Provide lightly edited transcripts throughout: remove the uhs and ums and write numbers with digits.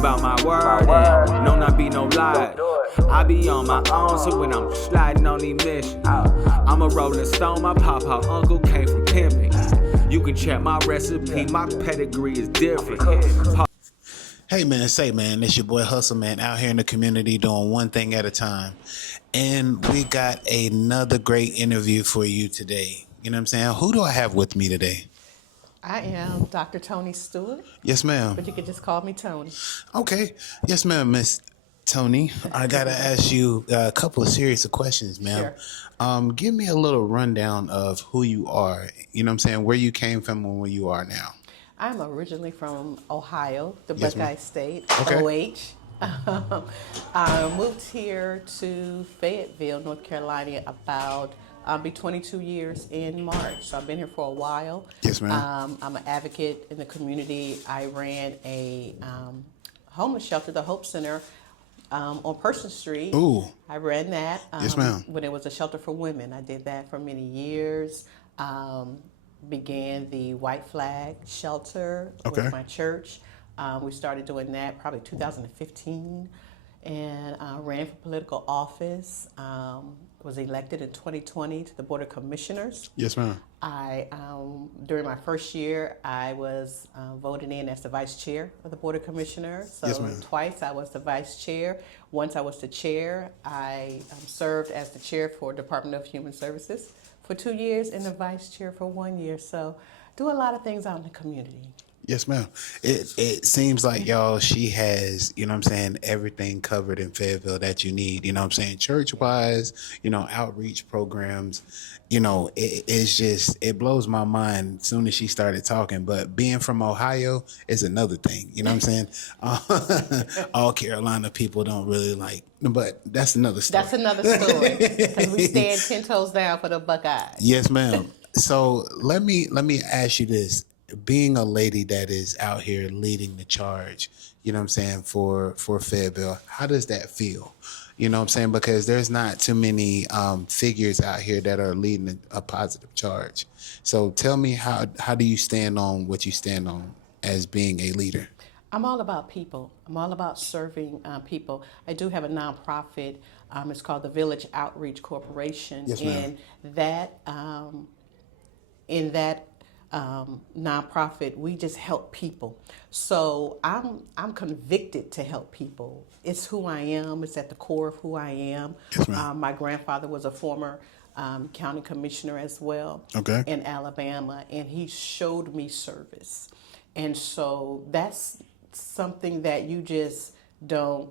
about my word and no not be no lie. I be on my own, so when I'm sliding on these missions, I'm a rolling stone, my pop-out uncle came from pimping. You can check my recipe, my pedigree is different. Hey man, it's your boy Hustle Man out here in the community doing one thing at a time. And we got another great interview for you today. You know what I'm saying? Who do I have with me today? I am Dr. Toni Stewart. Yes, ma'am. But you can just call me Toni. Okay. Yes, ma'am, Miss Toni. I got to ask you a couple of serious questions, ma'am. Sure. Give me a little rundown of who you are. You know what I'm saying? Where you came from and where you are now. I'm originally from Ohio, the Yes, Buckeye ma'am. State, Okay. OH. I moved here to Fayetteville, North Carolina about, I'll be 22 years in March. So I've been here for a while. Yes, ma'am. I'm an advocate in the community. I ran a homeless shelter, the Hope Center, on Person Street. Ooh. I ran that Yes, ma'am. when it was a shelter for women. I did that for many years. Began the White Flag Shelter Okay. with my church. We started doing that probably 2015 and ran for political office. Was elected in 2020 to the Board of Commissioners. Yes, ma'am. During my first year, I was voted in as the vice chair of the Board of Commissioners. So Yes, ma'am. twice I was the vice chair. Once I was the chair, I served as the chair for Department of Human Services for 2 years and the vice chair for 1 year. So do a lot of things out in the community. Yes, ma'am. It seems like she has, you know what I'm saying, everything covered in Fayetteville that you need, you know what I'm saying, church wise, outreach programs, it's just, it blows my mind as soon as she started talking. But being from Ohio is another thing, you know what I'm saying? All Carolina people don't really like, but that's another story. That's another story because we stand 10 toes down for the Buckeyes. Yes, ma'am. So let me ask you this. Being a lady that is out here leading the charge, you know what I'm saying, for Fayetteville, how does that feel? You know what I'm saying? Because there's not too many figures out here that are leading a positive charge. So tell me, how do you stand on what you stand on as being a leader? I'm all about people. I'm all about serving people. I do have a nonprofit. It's called the Village Outreach Corporation. Yes, ma'am. And in that nonprofit, we just help people. So I'm convicted to help people. It's who I am. It's at the core of who I am. Yes, ma'am. My grandfather was a former county commissioner as well. Okay. In Alabama, and he showed me service. And so that's something that you just don't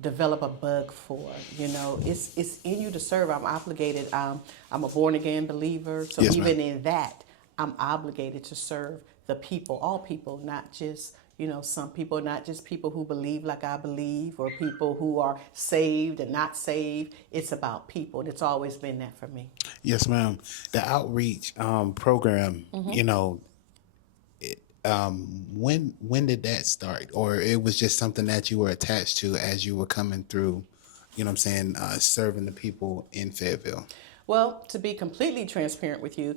develop a bug for. It's in you to serve. I'm obligated. I'm a born again believer. So Yes, even ma'am. in that, I'm obligated to serve the people, all people, not just, some people, not just people who believe like I believe or people who are saved and not saved. It's about people, and it's always been that for me. Yes, ma'am. The outreach program, when did that start? Or it was just something that you were attached to as you were coming through, serving the people in Fayetteville? Well, to be completely transparent with you,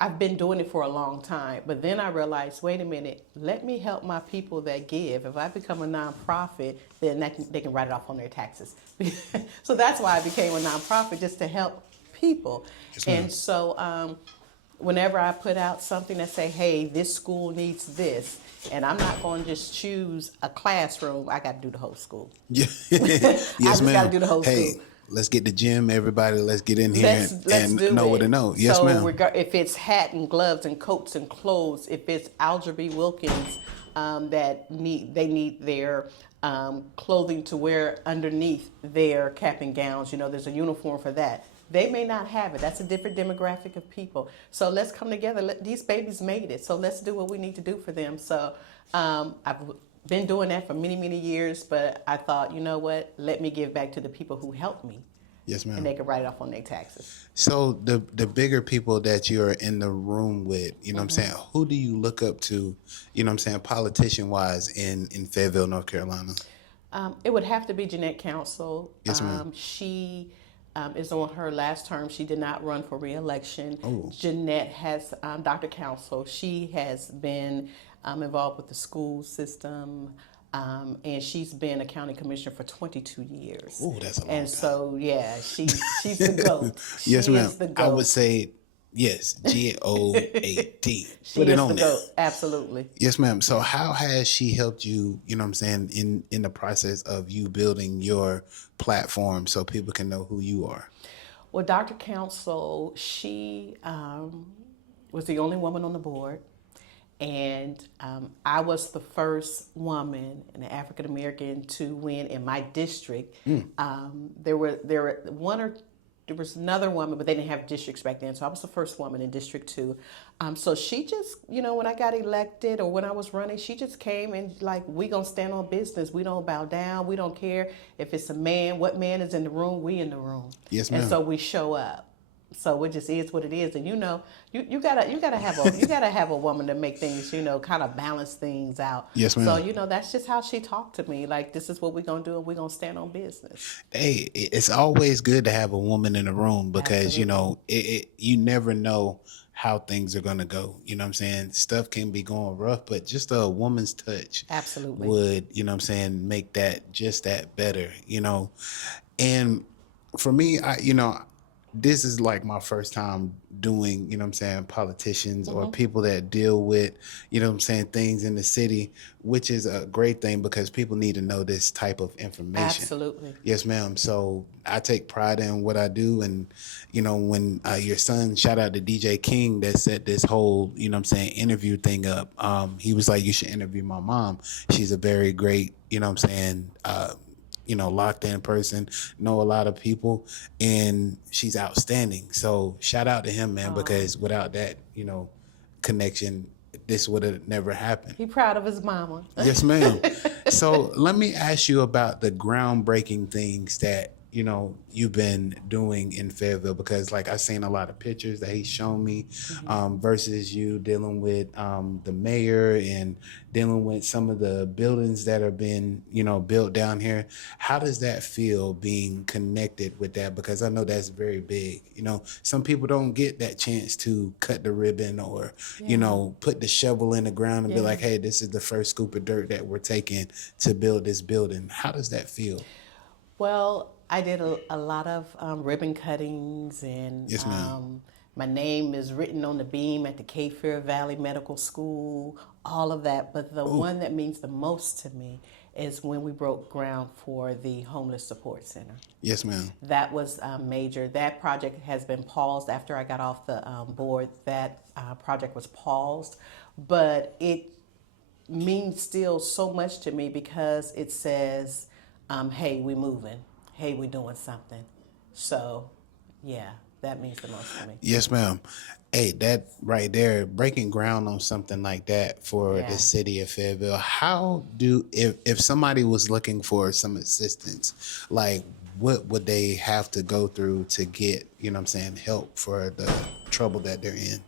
I've been doing it for a long time, but then I realized, wait a minute, let me help my people that give. If I become a nonprofit, then they can write it off on their taxes. So that's why I became a nonprofit, just to help people. Yes, ma'am. And so whenever I put out something that say, hey, this school needs this, and I'm not going to just choose a classroom, I got to do the whole school. Yeah. I Yes, just ma'am. got to do the whole Hey, school. let's get the gym, everybody. Let's get in here Let's and do know it. what to know. Yes, so ma'am. If it's hat and gloves and coats and clothes, if it's Alger B. Wilkins that need their clothing to wear underneath their cap and gowns, there's a uniform for that. They may not have it. That's a different demographic of people. So let's come together. These babies made it. So let's do what we need to do for them. So I've been doing that for many, many years, but I thought, you know what? Let me give back to the people who helped me. Yes, ma'am. And they can write it off on their taxes. So the bigger people that you're in the room with, what I'm saying, who do you look up to, what I'm saying, politician wise in Fayetteville, North Carolina? It would have to be Jeanette Council. Yes, ma'am. She is on her last term. She did not run for re-election. Oh. Jeanette has, Dr. Council, she has been involved with the school system, And she's been a county commissioner for 22 years. Oh, that's a long And time. so, yeah, she's the GOAT. Yes, She ma'am. is the I GOAT. would say yes, GOAT. She Put it is on the there. GOAT. Absolutely. Yes, ma'am. So how has she helped you, you know what I'm saying, in the process of you building your platform so people can know who you are? Well, Dr. Council, she was the only woman on the board. And I was the first woman, an African American, to win in my district. There was another woman, but they didn't have districts back then. So I was the first woman in District 2. So she just, when I got elected or when I was running, she just came and like, we gonna stand on business. We don't bow down. We don't care if it's a man, what man is in the room, we in the room. Yes, ma'am. And so we show up. So it just is what it is, and you gotta have a woman to make things kind of balance things out. Yes, ma'am. So that's just how she talked to me. Like, this is what we're gonna do, and we're gonna stand on business. Hey, it's always good to have a woman in the room because Absolutely. you never know how things are gonna go. You know what I'm saying? Stuff can be going rough, but just a woman's touch Absolutely. would, make that just that better. And for me, this is like my first time doing, politicians or people that deal with, things in the city, which is a great thing because people need to know this type of information. Absolutely. Yes, ma'am. So I take pride in what I do. And, when your son, shout out to DJ King that set this whole, interview thing up. He was like, you should interview my mom. She's a very great, locked in person, know a lot of people, and she's outstanding. So shout out to him, man, because without that, connection, this would have never happened. He proud of his mama. Yes, ma'am. So let me ask you about the groundbreaking things that, you've been doing in Fayetteville, because like I've seen a lot of pictures that he's shown me versus you dealing with the mayor and dealing with some of the buildings that are being, built down here. How does that feel being connected with that? Because I know that's very big. Some people don't get that chance to cut the ribbon or, put the shovel in the ground and be like, hey, this is the first scoop of dirt that we're taking to build this building. How does that feel? Well, I did a lot of ribbon cuttings, and Yes, ma'am. My name is written on the beam at the Cape Fear Valley Medical School, all of that. But the one that means the most to me is when we broke ground for the Homeless Support Center. Yes, ma'am. That was major. That project has been paused after I got off the board. That project was paused, but it means still so much to me because it says, hey, we moving. Hey, we doing something. So, yeah, that means the most to me. Yes, ma'am. Hey, that right there, breaking ground on something like that for the city of Fayetteville. If somebody was looking for some assistance, like what would they have to go through to get, help for the trouble that they're in?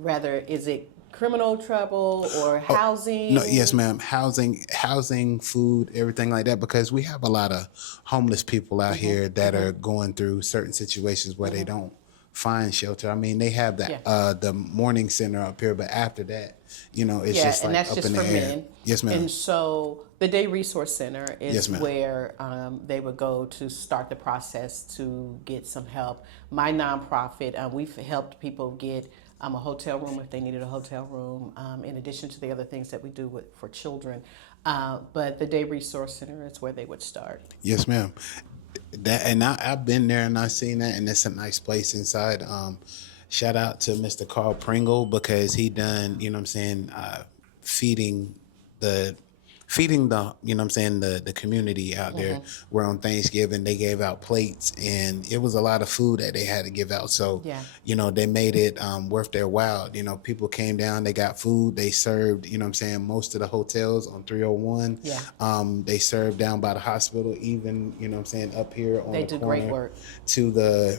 Rather, is it criminal trouble or housing? No, yes, ma'am. Housing, food, everything like that, because we have a lot of homeless people out here that are going through certain situations where they don't find shelter. I mean, they have the morning center up here, but after that, it's just like and that's up just in the for air. men. Yes, ma'am. And so the Day Resource Center is Yes, ma'am. where they would go to start the process to get some help. My nonprofit, we've helped people get a hotel room if they needed a hotel room, in addition to the other things that we do for children. But the Day Resource Center is where they would start. Yes, ma'am. I've been there and I've seen that, and it's a nice place inside. Shout out to Mr. Carl Pringle because he done, feeding the the community out there, where on Thanksgiving they gave out plates and it was a lot of food that they had to give out. So, they made it worth their while. People came down, they got food, they served, most of the hotels on 301. They served down by the hospital, even, up here on They the do corner great work. to the,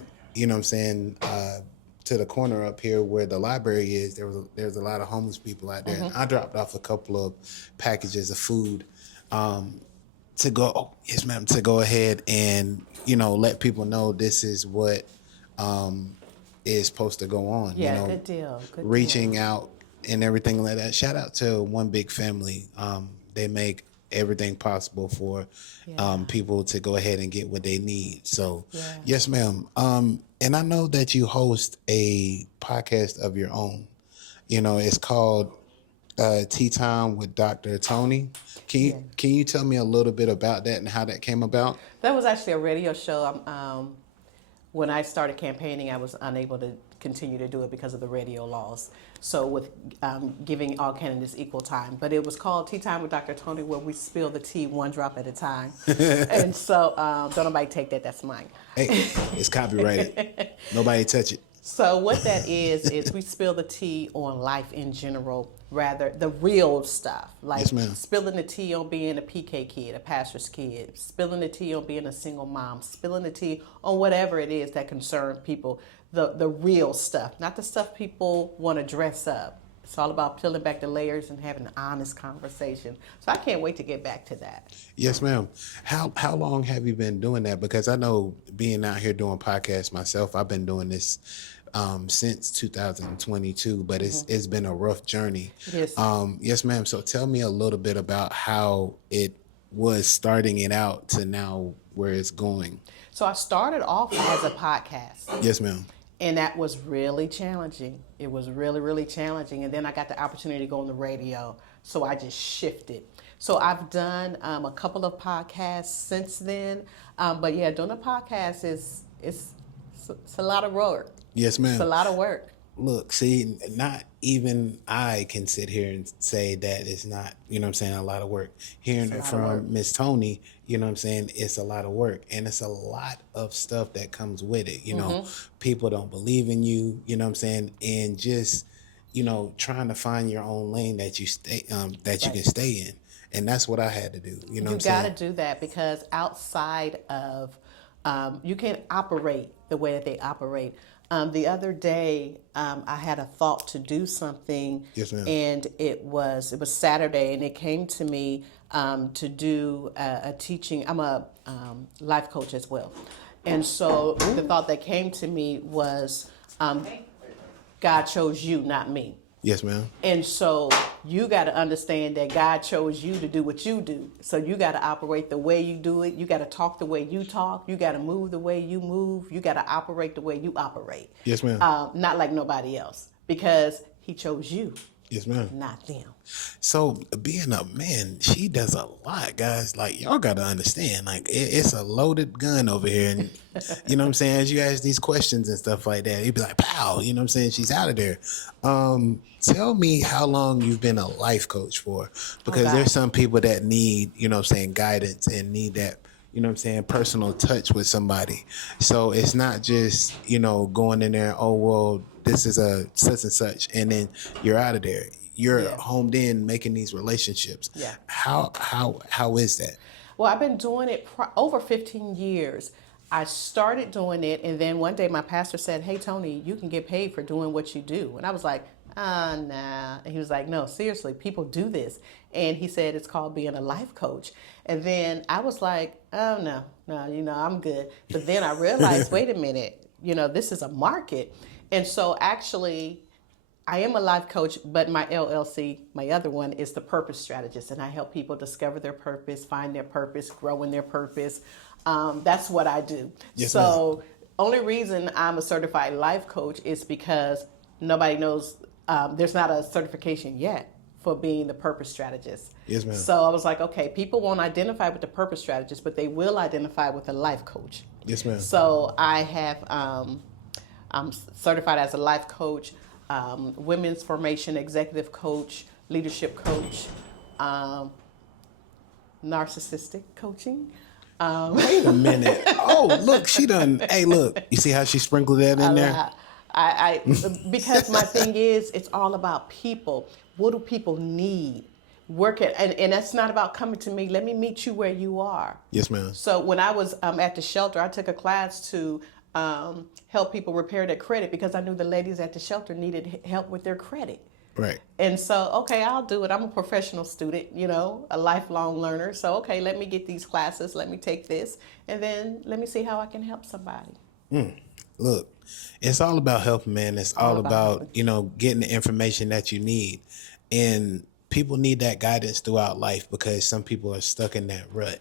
to the corner up here where the library is. There's a lot of homeless people out there. And I dropped off a couple of packages of food to go ahead and let people know this is what is supposed to go on. Good deal. Reaching out and everything like that. Shout out to One Big Family. they make everything possible for people to go ahead and get what they need. So yes, ma'am. And I know that you host a podcast of your own. You know, it's called Tea Time with Dr. Toni. Can you tell me a little bit about that and how that came about? That was actually a radio show. When I started campaigning, I was unable to continue to do it because of the radio laws. So with giving all candidates equal time. But it was called Tea Time with Dr. Toni, where we spill the tea one drop at a time. And so don't nobody take that, that's mine. Hey, it's copyrighted. Nobody touch it. So what that is we spill the tea on life in general, rather the real stuff, like spilling the tea on being a PK kid, a pastor's kid, spilling the tea on being a single mom, spilling the tea on whatever it is that concerns people, the real stuff, not the stuff people want to dress up. It's all about peeling back the layers and having an honest conversation. So I can't wait to get back to that. Yes, ma'am. How long have you been doing that? Because I know being out here doing podcasts myself, I've been doing this since 2022, but it's been a rough journey. Yes. Yes, ma'am. So tell me a little bit about how it was starting it out to now where it's going. So I started off as a podcast. Yes, ma'am. And that was really challenging. It was really, really challenging. And then I got the opportunity to go on the radio. So I just shifted. So I've done a couple of podcasts since then. But yeah, doing a podcast it's a lot of work. Yes, ma'am. It's a lot of work. Look, see, not even I can sit here and say that it's not, you know what I'm saying, a lot of work. Hearing it from Miss Toni, you know what I'm saying, it's a lot of work. And it's a lot of stuff that comes with it. You know, people don't believe in you, you know what I'm saying, and just, you know, trying to find your own lane that you stay, that you can stay in. And that's what I had to do. You know what I'm saying? You got to do that because outside of, you can't operate the way that they operate. The other day, I had a thought to do something, yes, ma'am. And it was Saturday, and it came to me to do a teaching. I'm a life coach as well, and so the thought that came to me was, God chose you, not me. Yes, ma'am. And so you got to understand that God chose you to do what you do. So you got to operate the way you do it. You got to talk the way you talk. You got to move the way you move. You got to operate the way you operate. Yes, ma'am. Not like nobody else, because he chose you. Yes, ma'am. Not them. So being a man, she does a lot, guys. Like, y'all got to understand, like, it's a loaded gun over here. And you know what I'm saying? As you ask these questions and stuff like that, you'd be like, pow, you know what I'm saying? She's out of there. Tell me how long you've been a life coach for, because there's some people that need, you know what I'm saying, guidance and need that, you know what I'm saying, personal touch with somebody. So it's not just, you know, going in there, oh, well, this is a such and such, and then you're out of there. You're homed in making these relationships. Yeah. How is that? Well, I've been doing it over 15 years. I started doing it, and then one day my pastor said, hey, Toni, you can get paid for doing what you do. And I was like, nah. And he was like, no, seriously, people do this. And he said, it's called being a life coach. And then I was like, oh, no, you know, I'm good. But then I realized, wait a minute, you know, this is a market. And so actually, I am a life coach, but my LLC, my other one, is the purpose strategist. And I help people discover their purpose, find their purpose, grow in their purpose. That's what I do. Yes, so only reason I'm a certified life coach is because nobody knows, there's not a certification yet for being the purpose strategist. Yes, ma'am. So I was like, okay, people won't identify with the purpose strategist, but they will identify with a life coach. Yes, ma'am. So I have, I'm certified as a life coach, women's formation executive coach, leadership coach, narcissistic coaching. Wait a minute. Oh, look, she done. Hey, look, you see how she sprinkled that in there? I because my thing is, it's all about people. What do people need? Work it, and that's not about coming to me. Let me meet you where you are. Yes, ma'am. So when I was at the shelter, I took a class to help people repair their credit because I knew the ladies at the shelter needed help with their credit. Right. And so, okay, I'll do it. I'm a professional student, you know, a lifelong learner. So, okay, let me get these classes. Let me take this. And then let me see how I can help somebody. Look, it's all about helping, man. It's all about, you know, getting the information that you need. And people need that guidance throughout life because some people are stuck in that rut.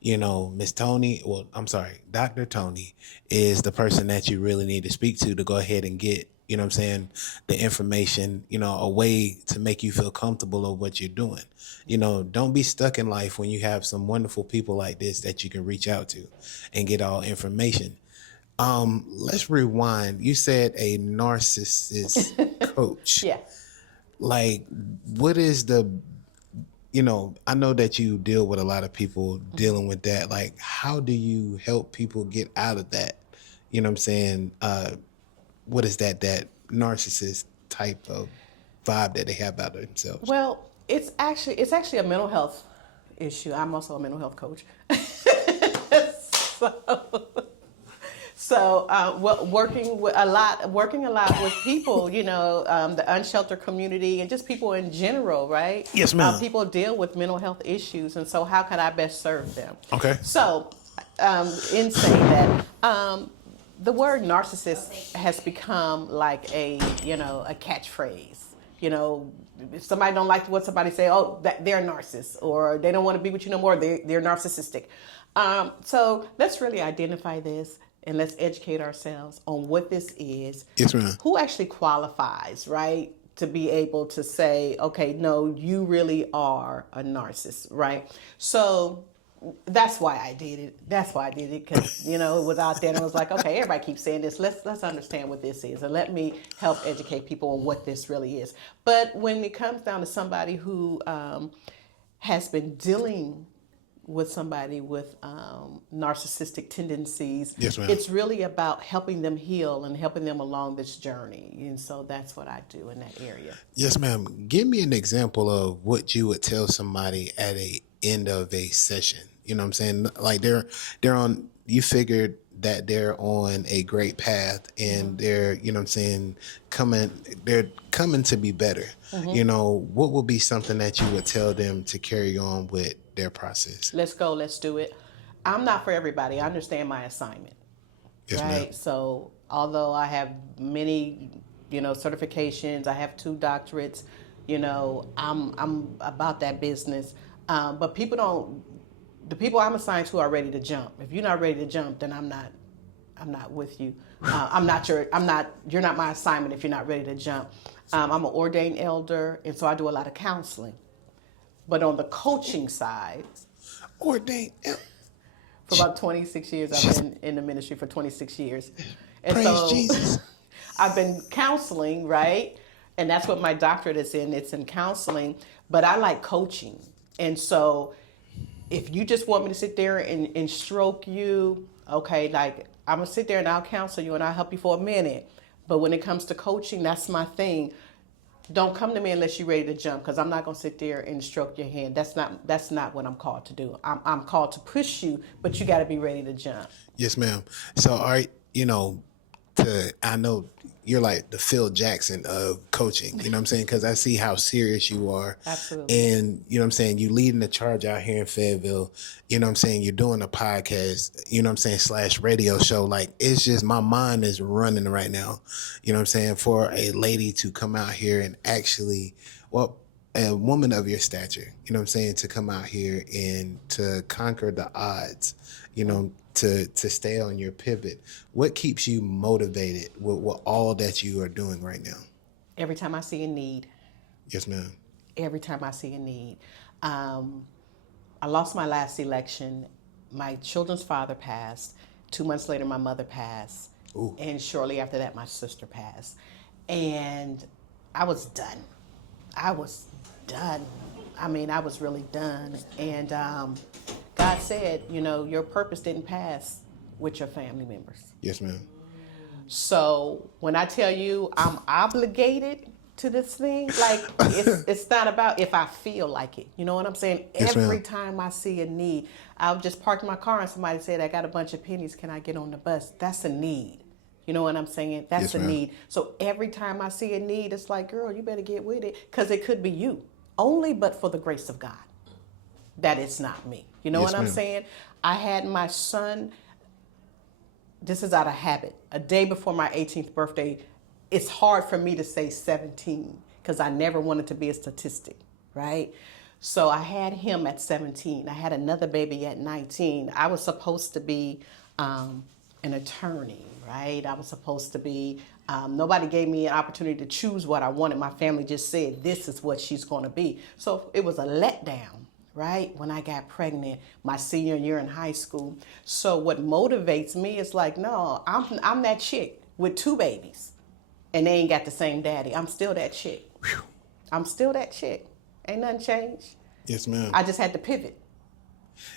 You know, Miss Toni, well, I'm sorry, Dr. Toni is the person that you really need to speak to go ahead and get, you know what I'm saying, the information, you know, a way to make you feel comfortable of what you're doing. You know, don't be stuck in life when you have some wonderful people like this that you can reach out to and get all information. Let's rewind. You said a narcissist coach. Yeah. Like, what is the, you know, I know that you deal with a lot of people dealing with that. Like, how do you help people get out of that? You know what I'm saying? What is that narcissist type of vibe that they have about themselves? Well, it's actually a mental health issue. I'm also a mental health coach. Working a lot with people, you know, the unsheltered community and just people in general, right? Yes, ma'am. People deal with mental health issues, and so how can I best serve them? Okay. So, in saying that, the word narcissist has become like a catchphrase. You know, if somebody don't like what somebody say, oh, they're a narcissist, or they don't want to be with you no more, they're narcissistic. So let's really identify this and let's educate ourselves on what this is. Yes, ma'am. Who actually qualifies, right, to be able to say, okay, no, you really are a narcissist, right? So that's why I did it. Because, you know, it was out there and I was like, okay, everybody keeps saying this. Let's understand what this is and let me help educate people on what this really is. But when it comes down to somebody who has been dealing with somebody with narcissistic tendencies, yes, ma'am, it's really about helping them heal and helping them along this journey. And so that's what I do in that area. Yes, ma'am. Give me an example of what you would tell somebody at a end of a session. You know what I'm saying? Like they're on, you figured that they're on a great path and they're, you know what I'm saying, they're coming to be better. Mm-hmm. You know, what would be something that you would tell them to carry on with their process? Let's go, let's do it. I'm not for everybody. I understand my assignment. Yes, right? ma'am. So although I have many, you know, certifications, I have 2 doctorates, you know, I'm about that business. But the people I'm assigned to are ready to jump. If you're not ready to jump, then I'm not with you. You're not my assignment if you're not ready to jump. I'm an ordained elder, and so I do a lot of counseling. But on the coaching side, ordained for about 26 years, I've been in the ministry for 26 years. And praise so Jesus. I've been counseling, right? And that's what my doctorate is in. It's in counseling, but I like coaching. And so if you just want me to sit there and stroke you, okay, like I'm gonna sit there and I'll counsel you and I'll help you for a minute. But when it comes to coaching, that's my thing. Don't come to me unless you're ready to jump, because I'm not gonna sit there and stroke your hand. That's not what I'm called to do. I'm called to push you, but you got to be ready to jump. Yes, ma'am. So, all right, you know, I know you're like the Phil Jackson of coaching, you know what I'm saying? Because I see how serious you are. Absolutely. And, you know what I'm saying, you leading the charge out here in Fayetteville, you know what I'm saying, you're doing a podcast, you know what I'm saying, / radio show. Like, it's just, my mind is running right now, you know what I'm saying, for a lady to come out here and actually, well, a woman of your stature, you know what I'm saying, to come out here and to conquer the odds, you know, to stay on your pivot. What keeps you motivated with all that you are doing right now? Every time I see a need. Yes, ma'am. Every time I see a need. I lost my last election. My children's father passed. 2 months later, my mother passed. Ooh. And shortly after that, my sister passed. And I was done. I was really done. And God said, you know, your purpose didn't pass with your family members. Yes, ma'am. So when I tell you I'm obligated to this thing, like it's not about if I feel like it. You know what I'm saying? Yes, Every ma'am. time I see a need, I'll just park my car and somebody said, I got a bunch of pennies, can I get on the bus? That's a need. You know what I'm saying? That's Yes, a ma'am. need. So every time I see a need, it's like, girl, you better get with it, because it could be you. Only but for the grace of God. That it's not me. You know Yes, what I'm ma'am. saying? I had my son, this is out of habit, a day before my 18th birthday. It's hard for me to say 17 because I never wanted to be a statistic, right? So I had him at 17. I had another baby at 19. I was supposed to be an attorney, right? I was supposed to be, nobody gave me an opportunity to choose what I wanted. My family just said, this is what she's going to be. So it was a letdown, right? When I got pregnant, my senior year in high school. So what motivates me is like, no, I'm that chick with 2 babies and they ain't got the same daddy. I'm still that chick. Whew. I'm still that chick. Ain't nothing changed. Yes, ma'am. I just had to pivot.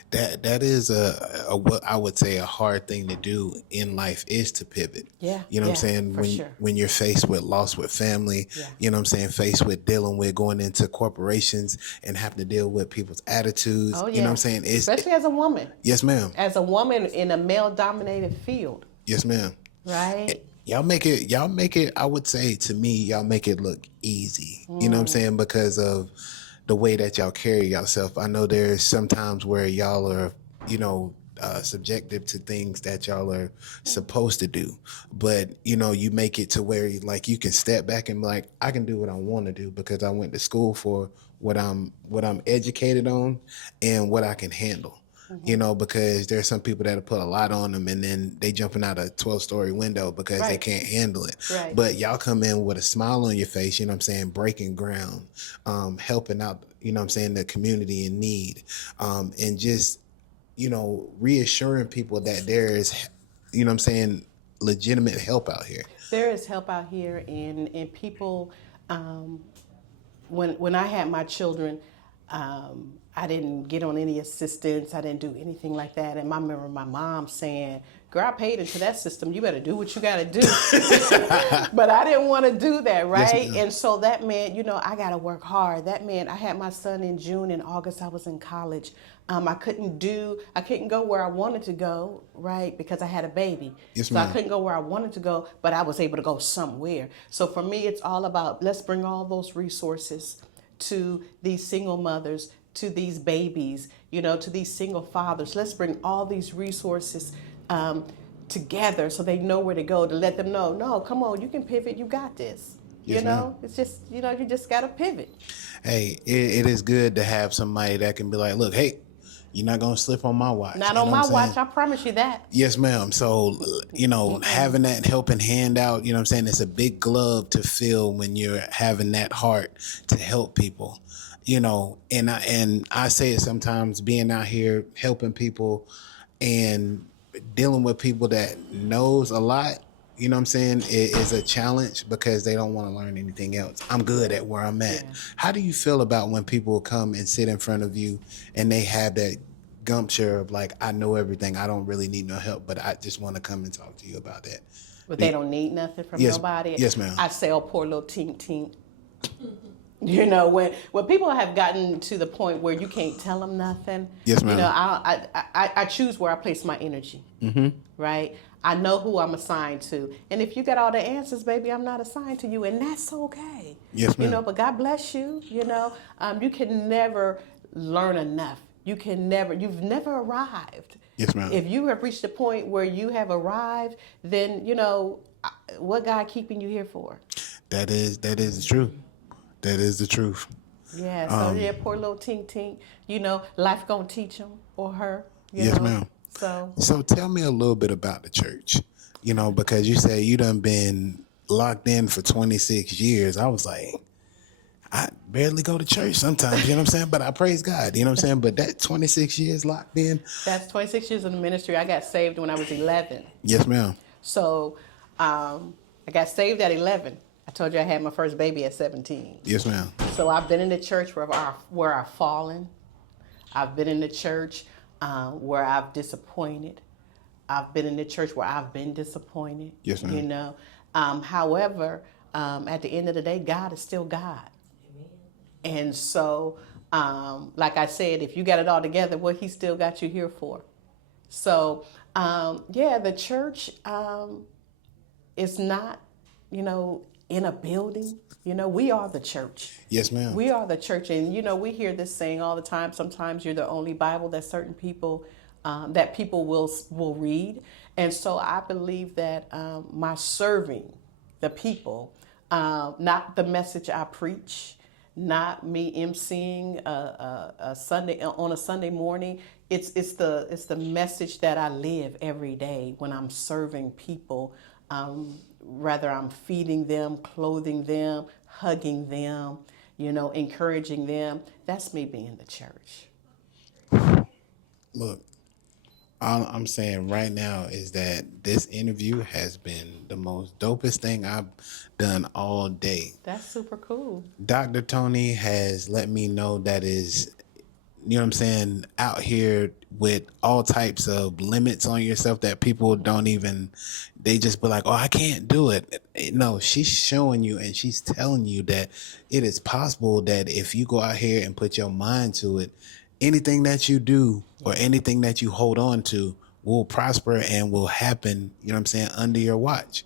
That is a what I would say a hard thing to do in life is to pivot. Yeah, You know what I'm yeah, saying? for sure. When you're faced with loss with family, Yeah. you know what I'm saying, faced with dealing with going into corporations and having to deal with people's attitudes. Oh, yeah. You know what I'm saying? Especially as a woman. Yes, ma'am. As a woman in a male dominated field, Yes, ma'am. right? Y'all make it, I would say to me, y'all make it look easy. You know what I'm saying? Because of the way that y'all carry yourself. I know there's sometimes where y'all are, subjective to things that y'all are supposed to do. But, you make it to where like you can step back and be like, I can do what I want to do because I went to school for what I'm educated on and what I can handle. Because there's some people that'll put a lot on them and then they jumping out a 12-story window because they Right. can't handle it. Right. But y'all come in with a smile on your face, breaking ground, helping out, the community in need, and just, reassuring people that there is, legitimate help out here. There is help out here, and people. When I had my children, I didn't get on any assistance. I didn't do anything like that. And I remember my mom saying, "Girl, I paid into that system. You better do what you got to do." But I didn't want to do that, right? Yes, and so that meant, I got to work hard. That meant I had my son in June. In August, I was in college. I couldn't go where I wanted to go, right? Because I had a baby. Yes, so ma'am. I couldn't go where I wanted to go, but I was able to go somewhere. So for me, it's all about, let's bring all those resources to these single mothers, to these babies, to these single fathers. Let's bring all these resources together so they know where to go, to let them know, no, come on, you can pivot, you got this. Yes, ma'am. It's just, you just got to pivot. Hey, it is good to have somebody that can be like, look, hey, you're not going to slip on my watch. Not You on know my what I'm saying? watch, I promise you that. Yes, ma'am. So, having that helping hand out, it's a big glove to fill when you're having that heart to help people, and I say it sometimes, being out here helping people and dealing with people that knows a lot, it is a challenge because they don't want to learn anything else. I'm good at where I'm at. Yeah. How do you feel about when people come and sit in front of you and they have that gumpture of like, I know everything, I don't really need no help, but I just want to come and talk to you about that? But they don't need nothing from Yes. nobody. Yes, ma'am. I say, oh, poor little tink tink. When people have gotten to the point where you can't tell them nothing. Yes, ma'am. I choose where I place my energy. Mm-hmm. Right. I know who I'm assigned to, and if you got all the answers, baby, I'm not assigned to you, and that's okay. Yes, ma'am. But God bless you. You can never learn enough. You've never arrived. Yes, ma'am. If you have reached a point where you have arrived, then what God keeping you here for? That is the truth. That is the truth. Yeah. So poor little tink tink. Life gonna teach him or her. Yes, ma'am. So tell me a little bit about the church, because you say you done been locked in for 26 years. I was like, I barely go to church sometimes, you know what I'm saying? But I praise God, you know what I'm saying? But that 26 years locked in. That's 26 years in the ministry. I got saved when I was 11. Yes, ma'am. So I got saved at 11. I told you I had my first baby at 17. Yes, ma'am. So I've been in the church where I've fallen. I've been in the church where I've disappointed. I've been in the church where I've been disappointed. Yes, ma'am. However, at the end of the day, God is still God. Amen. And so, like I said, if you got it all together, what He still got you here for. So, the church is not, in a building. We are the church. Yes, ma'am. We are the church, and we hear this saying all the time. Sometimes you're the only Bible that certain people will read, and so I believe that my serving the people, not the message I preach, not me emceeing a Sunday on a Sunday morning. It's the message that I live every day when I'm serving people. Rather, I'm feeding them, clothing them, hugging them, encouraging them. That's me being the church. Look, all I'm saying right now is that this interview has been the most dopest thing I've done all day. That's super cool. Dr. Toni has let me know that is, you know what I'm saying, out here with all types of limits on yourself that people don't even, they just be like, oh, I can't do it. No, she's showing you and she's telling you that it is possible that if you go out here and put your mind to it, anything that you do or anything that you hold on to will prosper and will happen, you know what I'm saying, under your watch.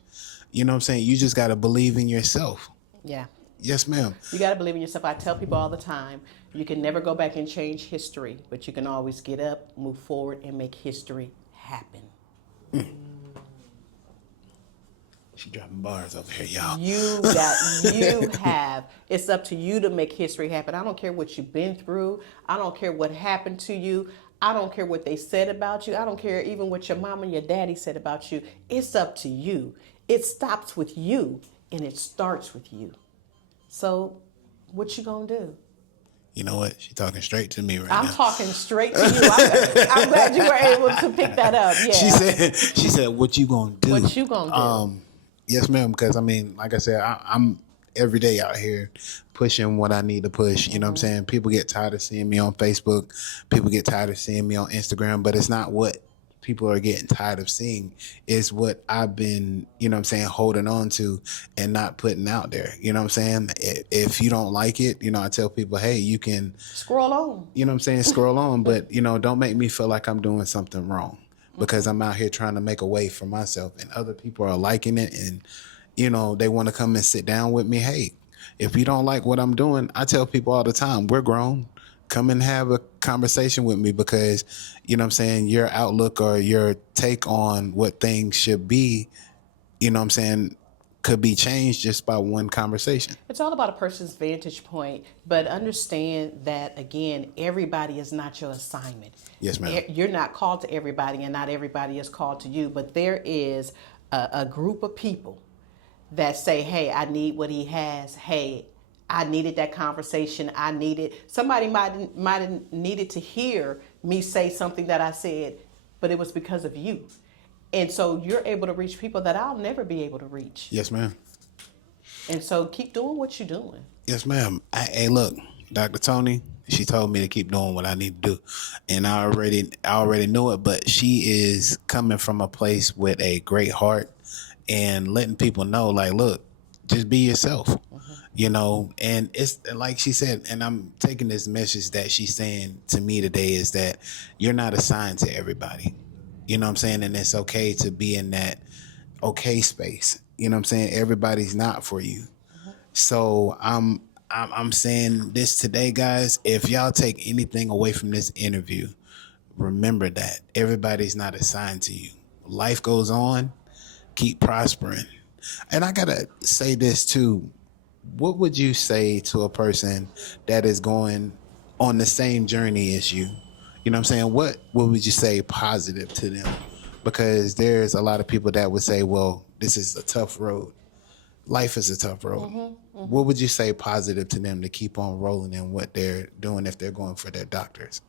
You know what I'm saying? You just got to believe in yourself. Yeah. Yes, ma'am. You got to believe in yourself. I tell people all the time, you can never go back and change history, but you can always get up, move forward, and make history happen. She dropping bars over here, y'all. It's up to you to make history happen. I don't care what you've been through. I don't care what happened to you. I don't care what they said about you. I don't care even what your mom and your daddy said about you. It's up to you. It stops with you and it starts with you. So what you gonna do? You know what? She's talking straight to me right now. I'm talking straight to you. I'm glad you were able to pick that up. Yeah. She said, what you gonna do? What you gonna do? Yes, ma'am. Because I mean, like I said, I'm every day out here pushing what I need to push. You know what I'm saying? People get tired of seeing me on Facebook. People get tired of seeing me on Instagram. But it's not what people are getting tired of seeing. It's what I've been, you know what I'm saying, holding on to and not putting out there. You know what I'm saying? If you don't like it, I tell people, hey, you can scroll on. You know what I'm saying? Scroll on. But, don't make me feel like I'm doing something wrong. Because I'm out here trying to make a way for myself and other people are liking it and, they want to come and sit down with me. Hey, if you don't like what I'm doing, I tell people all the time, we're grown. Come and have a conversation with me because, you know what I'm saying, your outlook or your take on what things should be, you know what I'm saying, could be changed just by one conversation. It's all about a person's vantage point, but understand that, again, everybody is not your assignment. Yes, ma'am. You're not called to everybody, and not everybody is called to you, but there is a group of people that say, hey, I need what he has. Hey, I needed that conversation. Somebody might have needed to hear me say something that I said, but it was because of you. And so you're able to reach people that I'll never be able to reach. Yes, ma'am. And so keep doing what you're doing. Yes, ma'am. Hey, look, Dr. Toni, she told me to keep doing what I need to do. And I already knew it, but she is coming from a place with a great heart and letting people know, like, look, just be yourself. And it's like she said, and I'm taking this message that she's saying to me today is that you're not assigned to everybody. You know what I'm saying? And it's okay to be in that okay space. You know what I'm saying? Everybody's not for you. So I'm saying this today, guys. If y'all take anything away from this interview, remember that everybody's not assigned to you. Life goes on. Keep prospering. And I got to say this too. What would you say to a person that is going on the same journey as you? You know what I'm saying? What would you say positive to them? Because there's a lot of people that would say, well, this is a tough road. Life is a tough road. What would you say positive to them to keep on rolling in what they're doing if they're going for their doctors?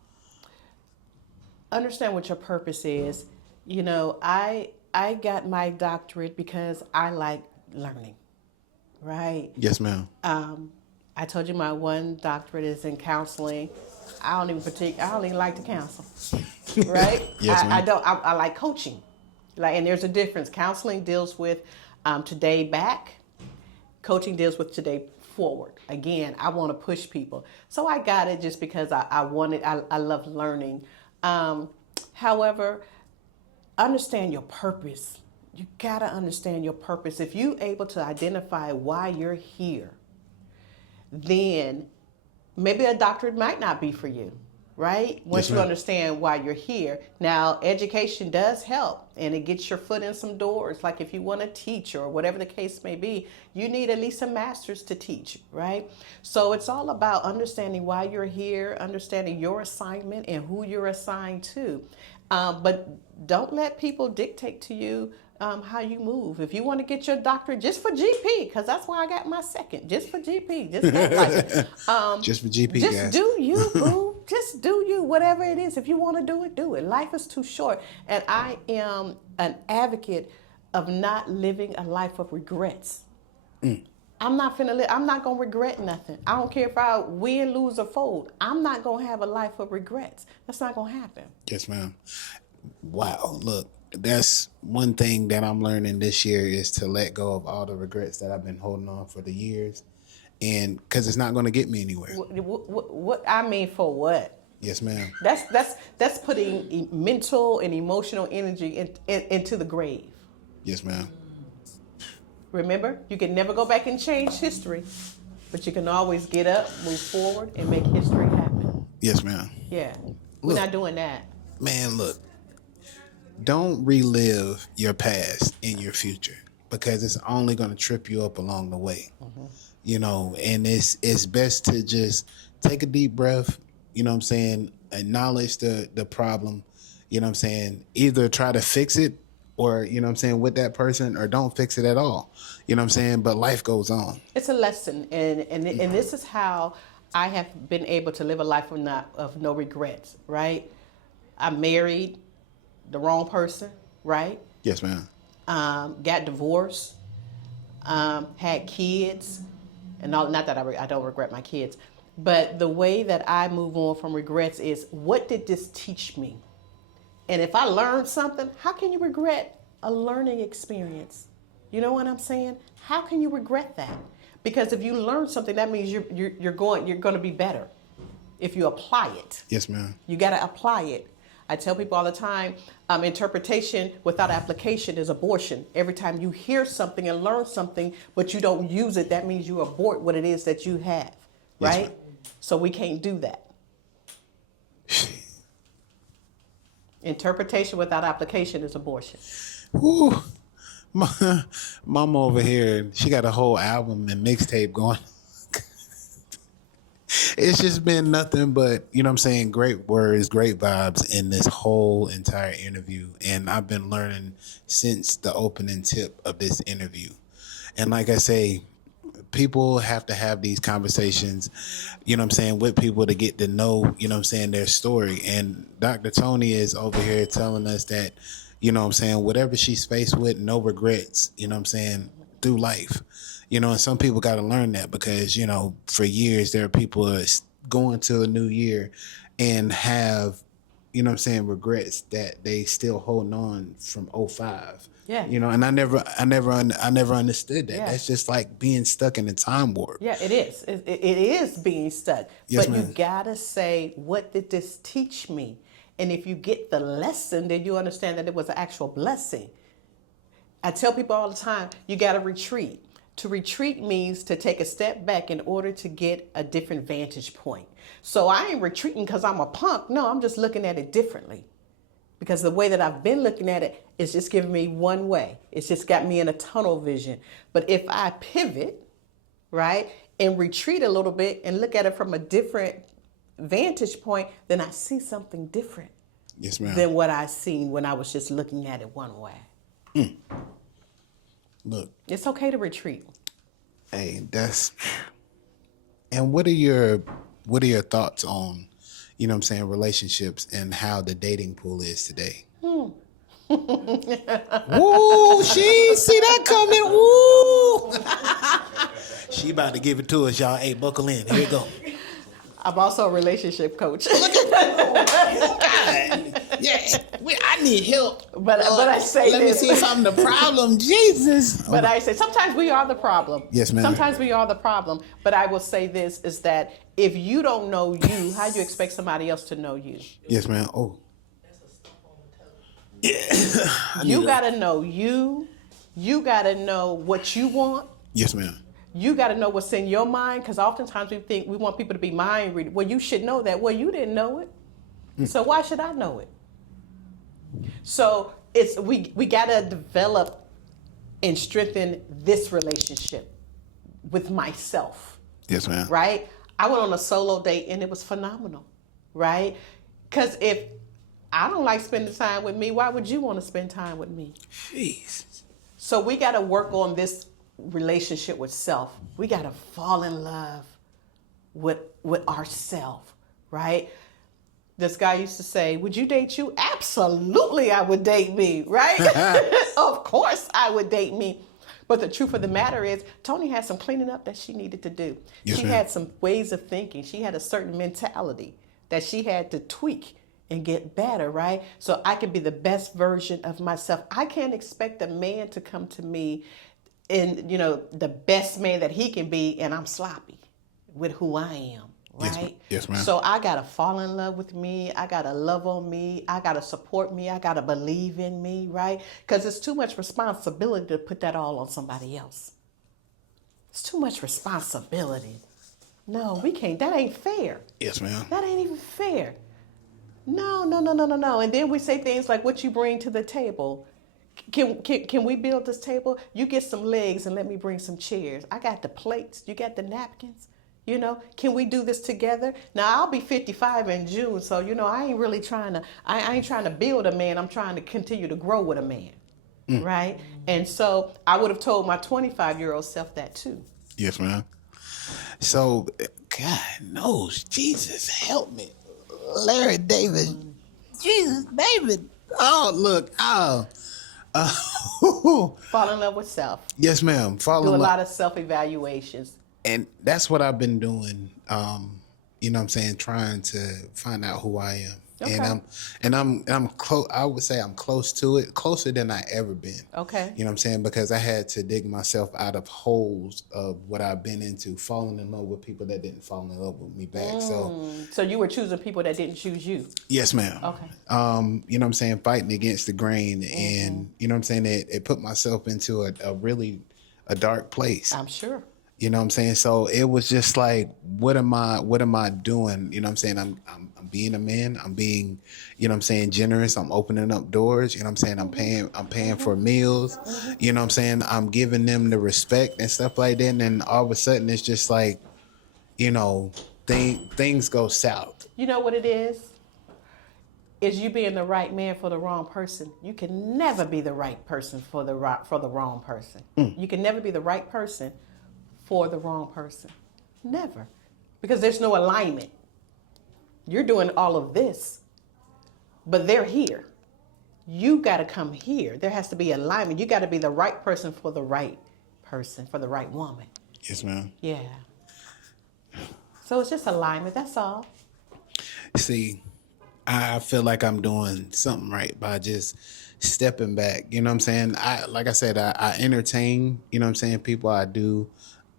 Understand what your purpose is. I got my doctorate because I like learning, right? Yes, ma'am. I told you my one doctorate is in counseling. I don't even like to counsel, right? Yes, ma'am. I like coaching, and there's a difference. Counseling deals with today back. Coaching deals with today forward. Again, I want to push people, so I got it just because I love learning. However, understand your purpose. You gotta understand your purpose. If you're able to identify why you're here, then maybe a doctorate might not be for you. right? Once Yes, you ma'am. understand why you're here. Now, education does help, and it gets your foot in some doors. Like if you want to teach or whatever the case may be, you need at least a master's to teach, right? So it's all about understanding why you're here, understanding your assignment and who you're assigned to. But don't let people dictate to you how you move. If you want to get your doctorate just for GP, because that's why I got my second, just for GP, just act like it. Just for GP, Just guys. do you, boo. Just do you, whatever it is. If you want to do it, do it. Life is too short. And I am an advocate of not living a life of regrets. I'm not gonna regret nothing. I don't care if I win, lose, or fold. I'm not gonna have a life of regrets. That's not gonna happen. Yes, ma'am. Wow. Look, that's one thing that I'm learning this year is to let go of all the regrets that I've been holding on for the years. And because it's not going to get me anywhere. What I mean for what? Yes, ma'am. That's putting mental and emotional energy into the grave. Yes, ma'am. Remember, you can never go back and change history, but you can always get up, move forward, and make history happen. Yes, ma'am. Yeah, we're not doing that. Man, look, don't relive your past in your future because it's only going to trip you up along the way. You know, and it's best to just take a deep breath, you know what I'm saying, acknowledge the problem, you know what I'm saying, either try to fix it or, you know what I'm saying, with that person or don't fix it at all, you know what I'm saying, but life goes on. It's a lesson, and this is how I have been able to live a life of no regrets, right? I married the wrong person, right? Yes, ma'am. Got divorced, had kids. And all, not that I don't regret my kids, but the way that I move on from regrets is, what did this teach me? And if I learned something, how can you regret a learning experience? You know what I'm saying? How can you regret that? Because if you learn something, that means you're going to be better if you apply it. Yes, ma'am. You got to apply it. I tell people all the time, interpretation without application is abortion. Every time you hear something and learn something, but you don't use it, that means you abort what it is that you have, right? Yes, so we can't do that. Interpretation without application is abortion. Woo. Mama over here, she got a whole album and mixtape going. It's just been nothing but, you know what I'm saying, great words, great vibes in this whole entire interview. And I've been learning since the opening tip of this interview. And like I say, people have to have these conversations, you know what I'm saying, with people to get to know, you know what I'm saying, their story. And Dr. Toni is over here telling us that, you know what I'm saying, whatever she's faced with, no regrets, you know what I'm saying, through life. You know, and some people got to learn that because, you know, for years there are people going to a new year and have, you know what I'm saying, regrets that they still holding on from 2005. Yeah. You know, and I never understood that. Yeah. That's just like being stuck in a time warp. Yeah, it is. It is being stuck. Yes, but ma'am. You gotta say, what did this teach me? And if you get the lesson, then you understand that it was an actual blessing. I tell people all the time, you gotta retreat. To retreat means to take a step back in order to get a different vantage point. So I ain't retreating because I'm a punk. No, I'm just looking at it differently. Because the way that I've been looking at it is just giving me one way. It's just got me in a tunnel vision. But if I pivot, right, and retreat a little bit and look at it from a different vantage point, then I see something different. Yes, ma'am. Than what I seen when I was just looking at it one way. Look. It's okay to retreat. Hey, and what are your thoughts on, you know what I'm saying, relationships and how the dating pool is today? Ooh, she see that coming. Ooh. She about to give it to us, y'all. Hey, buckle in. Here you go. I'm also a relationship coach. Look at God. Yeah, I need help. But I say let me see if I'm the problem. Jesus. But I say sometimes we are the problem. Yes, ma'am. Sometimes we are the problem. But I will say this is that if you don't know you, how do you expect somebody else to know you? Yes, ma'am. Oh. Yeah. You gotta know you. You gotta know what you want. Yes, ma'am. You got to know what's in your mind, because oftentimes we think we want people to be mind readers. Well, you should know that. Well, you didn't know it. So why should I know it? So it's we gotta develop and strengthen this relationship with myself. Yes, ma'am. Right? I went on a solo date and it was phenomenal. Right? Because if I don't like spending time with me, why would you want to spend time with me? Jeez. So we got to work on this relationship with self. We got to fall in love with ourselves, right? This guy used to say, would you date you? Absolutely, I would date me, right? Of course I would date me. But the truth of the matter is, Toni had some cleaning up that she needed to do. Yes, she ma'am. had some ways of thinking. She had a certain mentality that she had to tweak and get better, right? So I could be the best version of myself. I can't expect a man to come to me in, the best man that he can be, and I'm sloppy with who I am, right? Yes, ma'am. So I gotta fall in love with me. I gotta love on me. I gotta support me. I gotta believe in me, right? Because it's too much responsibility to put that all on somebody else. It's too much responsibility. No, we can't. That ain't fair. Yes, ma'am. That ain't even fair. No. And then we say things like, what you bring to the table. Can we build this table? You get some legs and let me bring some chairs. I got the plates. You got the napkins. Can we do this together? Now, I'll be 55 in June, so, I ain't really I ain't trying to build a man. I'm trying to continue to grow with a man, right? And so I would have told my 25-year-old self that too. Yes, ma'am. So, God knows, Jesus, help me. Larry David, Jesus, David. Oh, look. Oh. Fall in love with self. Yes, ma'am. Do a lot of self-evaluations. And that's what I've been doing. Trying to find out who I am. Okay. And I'm close. I would say I'm close to it, closer than I ever been. Okay. Because I had to dig myself out of holes of what I've been into, falling in love with people that didn't fall in love with me back. So you were choosing people that didn't choose you. Yes, ma'am. Okay. Fighting against the grain, and it put myself into a really dark place. I'm sure. So it was just like, what am I doing? I'm being a man. I'm being, generous. I'm opening up doors. I'm paying for meals. I'm giving them the respect and stuff like that. And then all of a sudden it's just like, things go south. You know what it is? Is you being the right man for the wrong person. You can never be the right person for the wrong person. You can never be the right person for the wrong person. Never. Because there's no alignment. You're doing all of this, but they're here. You got to come here. There has to be alignment. You got to be the right person for the right woman. Yes, ma'am. Yeah. So it's just alignment. That's all. See, I feel like I'm doing something right by just stepping back. I entertain, people. I do,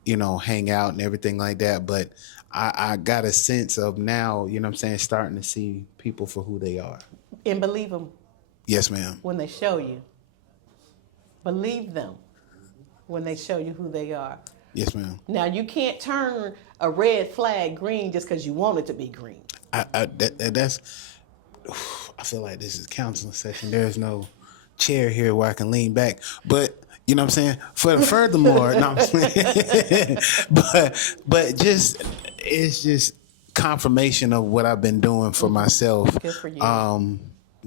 hang out and everything like that. But I got a sense of now, starting to see people for who they are. And believe them. Yes, ma'am. When they show you. Believe them when they show you who they are. Yes, ma'am. Now, you can't turn a red flag green just because you want it to be green. I feel like this is counseling session. There's no chair here where I can lean back. But, furthermore, no, I'm saying, but it's just confirmation of what I've been doing for myself. Good for you.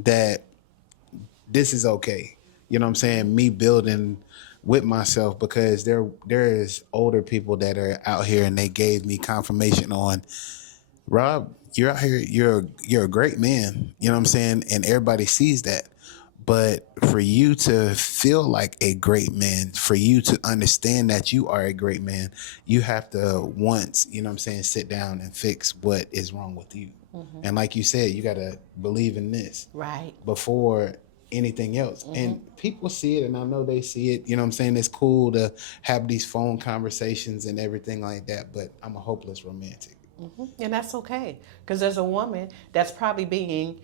That this is okay. Me building with myself, because there is older people that are out here and they gave me confirmation on, Rob, you're out here, you're a great man, and everybody sees that. But for you to feel like a great man, for you to understand that you are a great man, you have to once, sit down and fix what is wrong with you. Mm-hmm. And like you said, you got to believe in this. Right. Before anything else. Mm-hmm. And people see it, and I know they see it. It's cool to have these phone conversations and everything like that, but I'm a hopeless romantic. Mm-hmm. And that's okay, because there's a woman that's probably being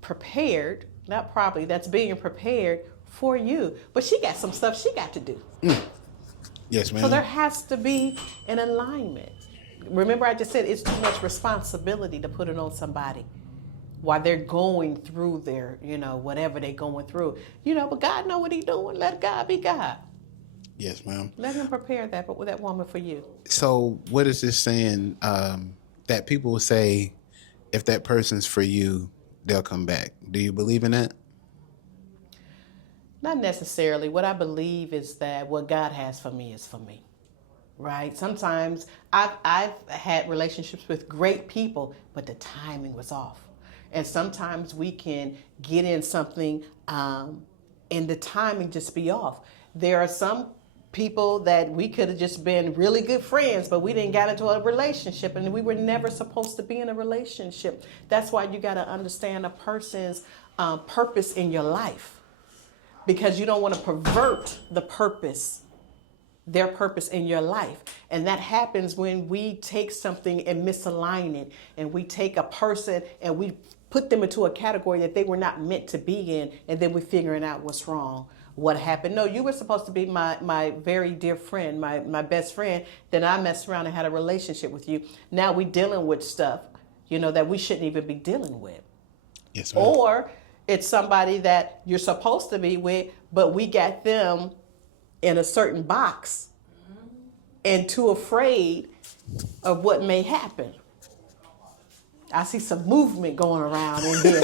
prepared, that's being prepared for you. But she got some stuff she got to do. Yes, ma'am. So there has to be an alignment. Remember, I just said it's too much responsibility to put it on somebody. while they're going through their, whatever they're going through. But God know what He's doing. Let God be God. Yes, ma'am. Let Him prepare that woman for you. So what is this saying? That people will say, if that person's for you, they'll come back. Do you believe in that? Not necessarily. What I believe is that what God has for me is for me, right? Sometimes I've had relationships with great people, but the timing was off. And sometimes we can get in something and the timing just be off. There are some people that we could have just been really good friends, but we didn't get into a relationship, and we were never supposed to be in a relationship. That's why you got to understand a person's purpose in your life. Because you don't want to pervert their purpose in your life. And that happens when we take something and misalign it, and we take a person and we put them into a category that they were not meant to be in, and then we're figuring out what's wrong. What happened? No, you were supposed to be my very dear friend, my best friend. Then I messed around and had a relationship with you. Now we dealing with stuff, that we shouldn't even be dealing with. Yes, ma'am. Or it's somebody that you're supposed to be with, but we got them in a certain box and too afraid of what may happen. I see some movement going around in here.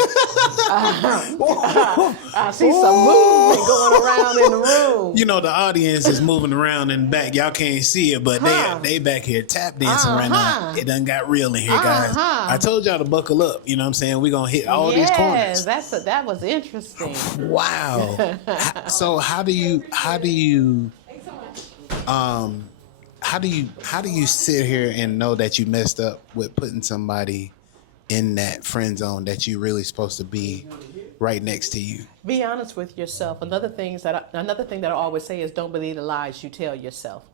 I see some movement going around in the room. The audience is moving around in the back. Y'all can't see it, but they back here tap dancing right now. It done got real in here, guys. I told y'all to buckle up. You know what I'm saying? We're going to hit all these corners. That was interesting. Wow. So how do you sit here and know that you messed up with putting somebody in that friend zone that you really supposed to be right next to you? Be honest with yourself. Another thing that I always say is don't believe the lies you tell yourself.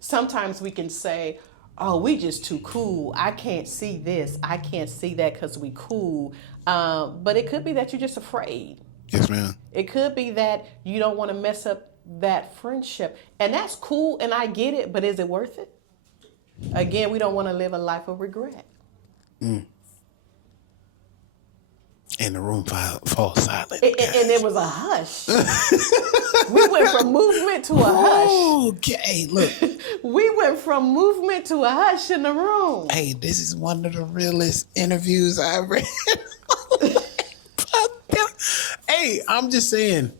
Sometimes we can say, oh, we just too cool. I can't see this. I can't see that because we cool. But it could be that you're just afraid. Yes, ma'am. It could be that you don't want to mess up that friendship. And that's cool, and I get it, but is it worth it? Again, we don't want to live a life of regret. And the room falls silent. And it was a hush. We went from movement to a hush. Okay, look. We went from movement to a hush in the room. Hey, this is one of the realest interviews I read. Hey, I'm just saying,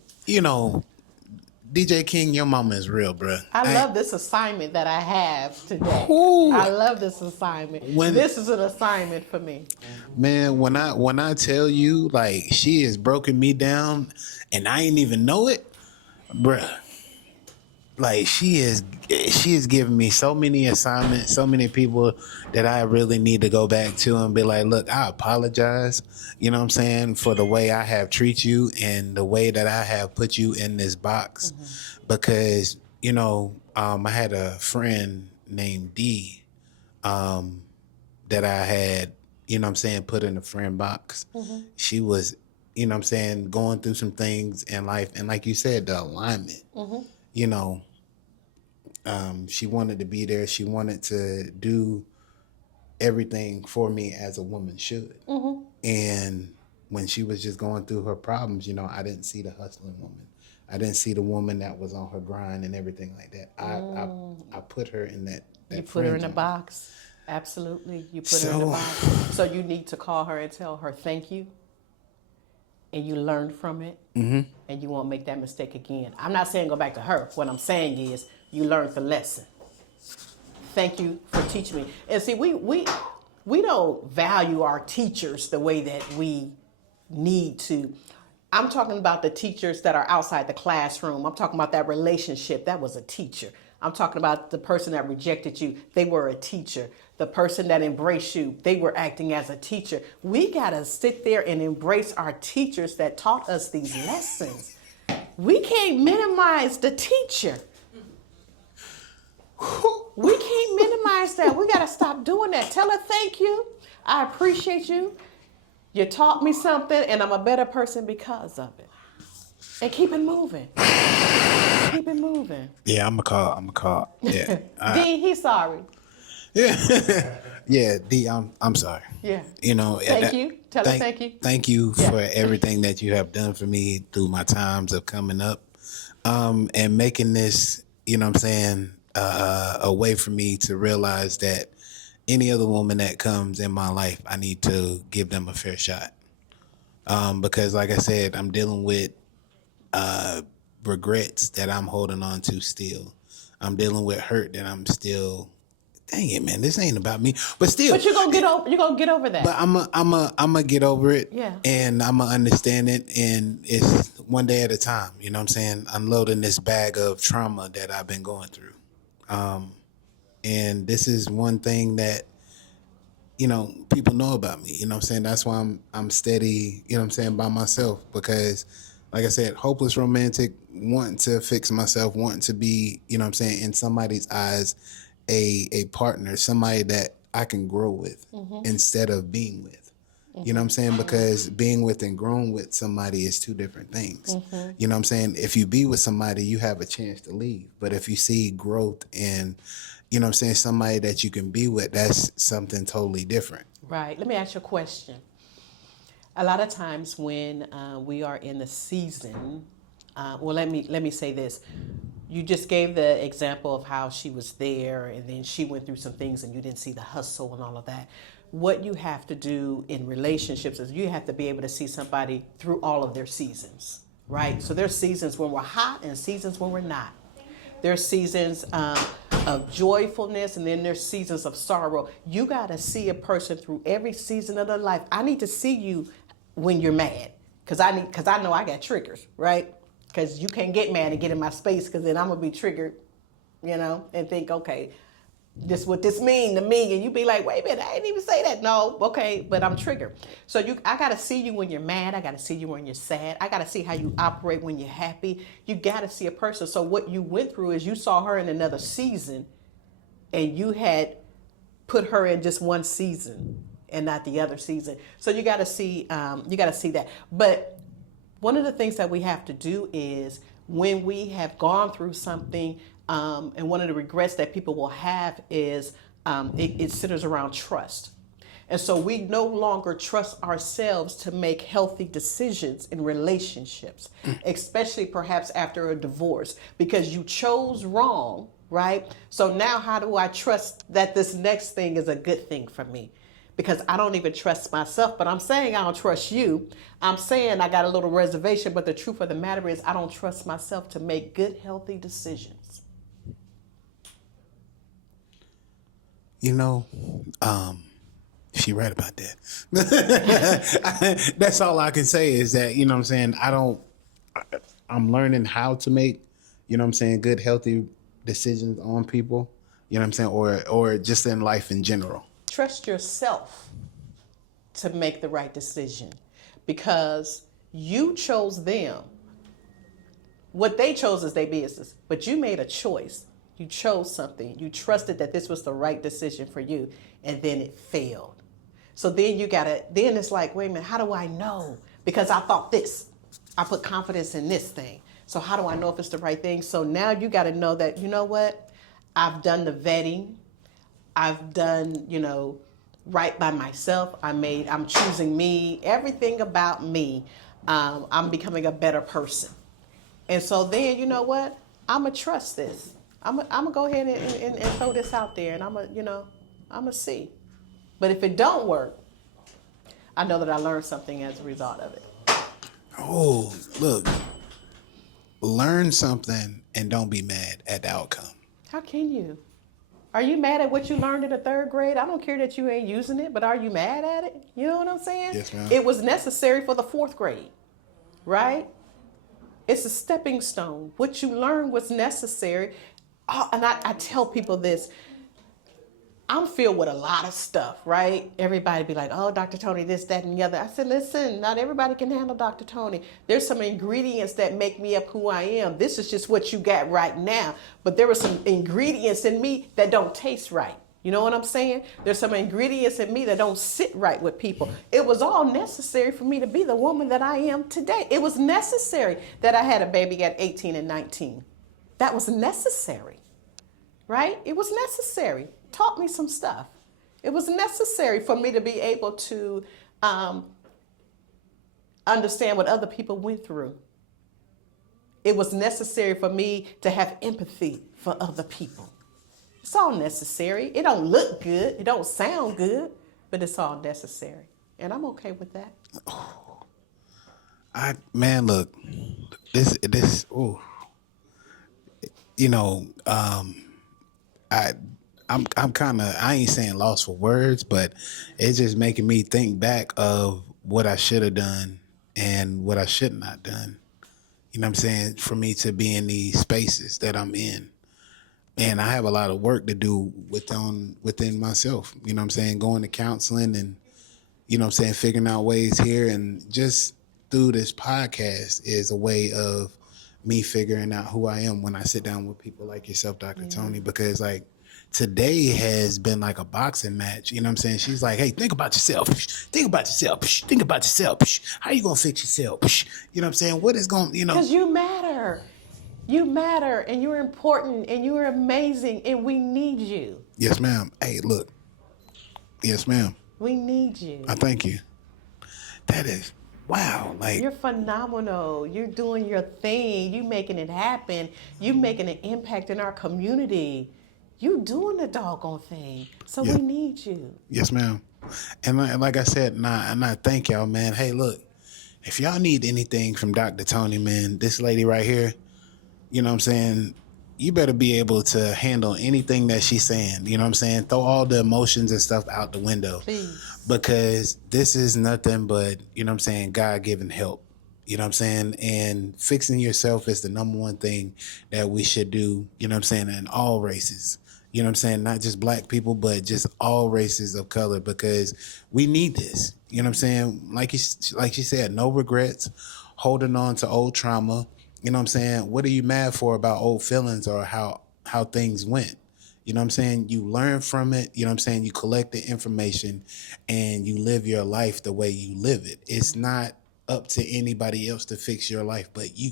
DJ King, your mama is real, bro. I love this assignment that I have today. Ooh. I love this assignment. This is an assignment for me. Man, when I tell you, like, she has broken me down and I ain't even know it, bruh. Like, she is giving me so many assignments, so many people that I really need to go back to and be like, look, I apologize, you know what I'm saying, for the way I have treated you and the way that I have put you in this box. Because, I had a friend named D that I had, put in a friend box. She was, going through some things in life. And like you said, the alignment. She wanted to be there. She wanted to do everything for me as a woman should. And when she was just going through her problems, I didn't see the hustling woman. I didn't see the woman that was on her grind and everything like that. I put her in that You put her in a box. Absolutely. You put her in a box. So you need to call her and tell her thank you. And you learned from it, and you won't make that mistake again. I'm not saying go back to her. What I'm saying is you learned the lesson. Thank you for teaching me. And see, we don't value our teachers the way that we need to. I'm talking about the teachers that are outside the classroom. I'm talking about that relationship. That was a teacher. I'm talking about the person that rejected you. They were a teacher. The person that embraced you, they were acting as a teacher. We got to sit there and embrace our teachers that taught us these lessons. We can't minimize the teacher. We can't minimize that. We got to stop doing that. Tell her thank you. I appreciate you. You taught me something, and I'm a better person because of it. And keep it moving. Keep it moving. Yeah, I'm a call. Yeah. D, he's sorry. Yeah. Yeah, D, I'm sorry. Yeah. You know, Thank you. Tell her thank you. Thank you Yeah. for everything that you have done for me through my times of coming up, and making this, you know what I'm saying, a way for me to realize that any other woman that comes in my life, I need to give them a fair shot. Because like I said, I'm dealing with regrets that I'm holding on to still. I'm dealing with hurt that I'm still. Dang it, man! This ain't about me, but still. But you're gonna get over that. But I'm a get over it. Yeah. And I'm gonna understand it, and it's one day at a time. You know what I'm saying? Unloading this bag of trauma that I've been going through, and this is one thing that, you know, people know about me. You know what I'm saying? That's why I'm steady, you know what I'm saying, by myself, because like I said, hopeless romantic, wanting to fix myself, wanting to be, you know what I'm saying, in somebody's eyes, a partner, somebody that I can grow with instead of being with. You know what I'm saying? Because being with and growing with somebody is two different things. You know what I'm saying? If you be with somebody, you have a chance to leave. But if you see growth and, you know what I'm saying, somebody that you can be with, that's something totally different. Right. Let me ask you a question. A lot of times when we are in the season, well, let me say this. You just gave the example of how she was there and then she went through some things and you didn't see the hustle and all of that. What you have to do in relationships is you have to be able to see somebody through all of their seasons, right? So there's seasons when we're hot and seasons when we're not. There's seasons of joyfulness and then there's seasons of sorrow. You got to see a person through every season of their life. I need to see you when you're mad because I know I got triggers, right? Because you can't get mad and get in my space because then I'm going to be triggered, you know, and think, okay, this what this mean to me. And you be like, wait a minute, I didn't even say that. No, okay, but I'm triggered. So I got to see you when you're mad. I got to see you when you're sad. I got to see how you operate when you're happy. You got to see a person. So what you went through is you saw her in another season and you had put her in just one season and not the other season. So you got to see that. But one of the things that we have to do is when we have gone through something, and one of the regrets that people will have is it centers around trust. And so we no longer trust ourselves to make healthy decisions in relationships, especially perhaps after a divorce, because you chose wrong, right? So now how do I trust that this next thing is a good thing for me? Because I don't even trust myself, but I'm saying I don't trust you. I'm saying I got a little reservation, but the truth of the matter is I don't trust myself to make good, healthy decisions. You know, she right about that. That's all I can say is that, you know what I'm saying, I'm learning how to make, you know what I'm saying, good, healthy decisions on people, you know what I'm saying, or just in life in general. Trust yourself to make the right decision because you chose them. What they chose is their business, but you made a choice. You chose something. You trusted that this was the right decision for you, and then it failed. So then then it's like, wait a minute, how do I know? Because I thought this. I put confidence in this thing. So how do I know if it's the right thing? So now you got to know that, you know what? I've done the vetting. I've done, right by myself. I'm choosing me, everything about me. I'm becoming a better person. And so then, you know what? I'm going to trust this. I'm going to go ahead and throw this out there and I'm going to see. But if it don't work, I know that I learned something as a result of it. Oh, look, learn something and don't be mad at the outcome. How can you? Are you mad at what you learned in the third grade? I don't care that you ain't using it, but are you mad at it? You know what I'm saying? Yes, ma'am. It was necessary for the fourth grade, right? It's a stepping stone. What you learned was necessary. Oh, and I tell people this. I'm filled with a lot of stuff, right? Everybody be like, oh, Dr. Toni, this, that, and the other. I said, listen, not everybody can handle Dr. Toni. There's some ingredients that make me up who I am. This is just what you got right now. But there were some ingredients in me that don't taste right. You know what I'm saying? There's some ingredients in me that don't sit right with people. It was all necessary for me to be the woman that I am today. It was necessary that I had a baby at 18 and 19. That was necessary, right? It was necessary. Taught me some stuff. It was necessary for me to be able to understand what other people went through. It was necessary for me to have empathy for other people. It's all necessary. It don't look good. It don't sound good, but it's all necessary. And I'm okay with that. Look, this, ooh, you know, I'm kind of, I ain't saying lost for words, but it's just making me think back of what I should have done and what I should not done. You know what I'm saying? For me to be in these spaces that I'm in. And I have a lot of work to do within myself. You know what I'm saying? Going to counseling and, you know what I'm saying, figuring out ways here. And just through this podcast is a way of me figuring out who I am when I sit down with people like yourself, Dr. Toni, because like today has been like a boxing match. You know what I'm saying? She's like, hey, think about yourself. Think about yourself. Think about yourself. How you going to fix yourself? You know what I'm saying? What is going, you know? Because you matter. You matter, and you're important, and you're amazing, and we need you. Yes, ma'am. Hey, look. Yes, ma'am. We need you. I thank you. That is, wow. Like, you're phenomenal. You're doing your thing. You making it happen. You making an impact in our community. You doing the doggone thing. So we need you. Yes, ma'am. And like I said, and I thank y'all, man. Hey, look, if y'all need anything from Dr. Toni, man, this lady right here, you know what I'm saying, you better be able to handle anything that she's saying. You know what I'm saying? Throw all the emotions and stuff out the window. Please. Because this is nothing but, you know what I'm saying, God-given help. You know what I'm saying? And fixing yourself is the number one thing that we should do, you know what I'm saying, in all races. You know what I'm saying? Not just black people, but just all races of color, because we need this. You know what I'm saying? Like she said, no regrets, holding on to old trauma. You know what I'm saying? What are you mad for about old feelings or how things went? You know what I'm saying? You learn from it. You know what I'm saying? You collect the information and you live your life the way you live it. It's not up to anybody else to fix your life but you.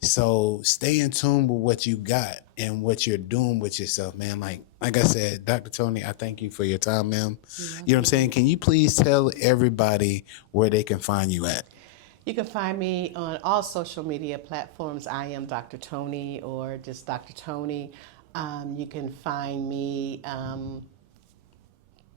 So stay in tune with what you got and what you're doing with yourself, man. Like I said, Dr. Toni, I thank you for your time, ma'am. You know what I'm saying? Can you please tell everybody where they can find you at? You can find me on all social media platforms. I am Dr. Toni or just Dr. Toni. You can find me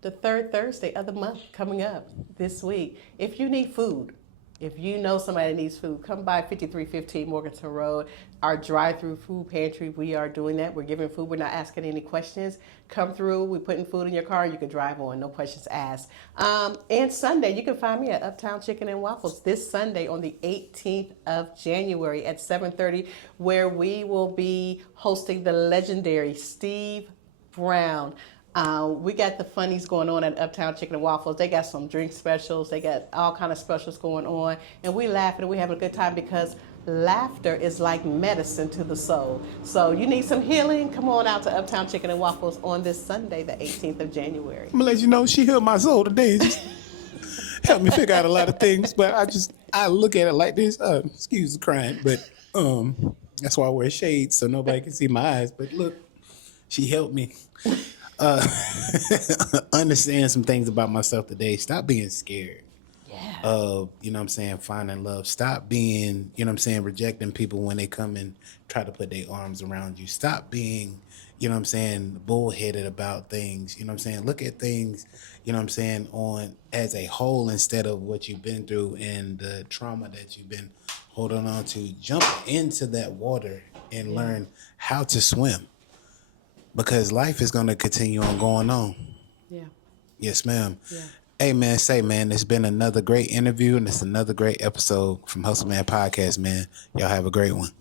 the third Thursday of the month coming up this week. If you need food, if you know somebody that needs food, come by 5315 Morganton Road. Our drive-through food pantry, we are doing that. We're giving food. We're not asking any questions. Come through. We're putting food in your car. You can drive on. No questions asked. And Sunday, you can find me at Uptown Chicken and Waffles this Sunday on the 18th of January at 7:30, where we will be hosting the legendary Steve Brown. We got the funnies going on at Uptown Chicken and Waffles. They got some drink specials. They got all kind of specials going on. And we laughing and we having a good time because laughter is like medicine to the soul. So you need some healing? Come on out to Uptown Chicken and Waffles on this Sunday, the 18th of January. I'm going to let you know she healed my soul today. Just helped me figure out a lot of things. But I look at it like this. Excuse the crying. But that's why I wear shades so nobody can see my eyes. But look, she helped me. Understand some things about myself today. Stop being scared of, you know what I'm saying, finding love. Stop being, you know what I'm saying, rejecting people when they come and try to put their arms around you. Stop being, you know what I'm saying, bullheaded about things. You know what I'm saying? Look at things, you know what I'm saying, on as a whole instead of what you've been through and the trauma that you've been holding on to. Jump into that water and learn how to swim. Because life is going to continue on going on. Yeah. Yes, ma'am. Yeah. Hey, man, it's been another great interview and it's another great episode from Hustle Man Podcast, man. Y'all have a great one.